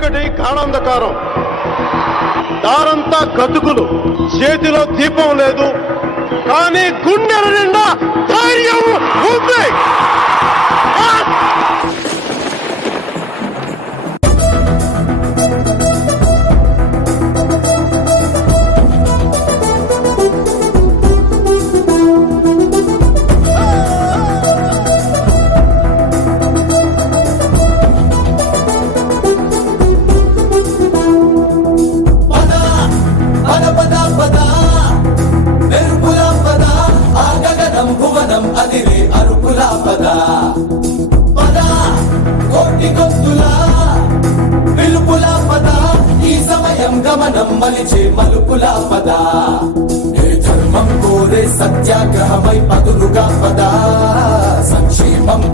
చీకటి గాఢాంధకారం, దారంతా గతుకులు, చేతిలో దీపం లేదు, కానీ గుండెల నిండా ధైర్యం ఉంది. అదిరే అరుపుల పద పద, కోటి గొంతుల పిలుపుల పద, ఈ సమయం గమనం మలిచే మలుపుల పద. ఏ ధర్మం కోరే సత్యాగ్రహమై పదులుగా పద, సంక్షేమం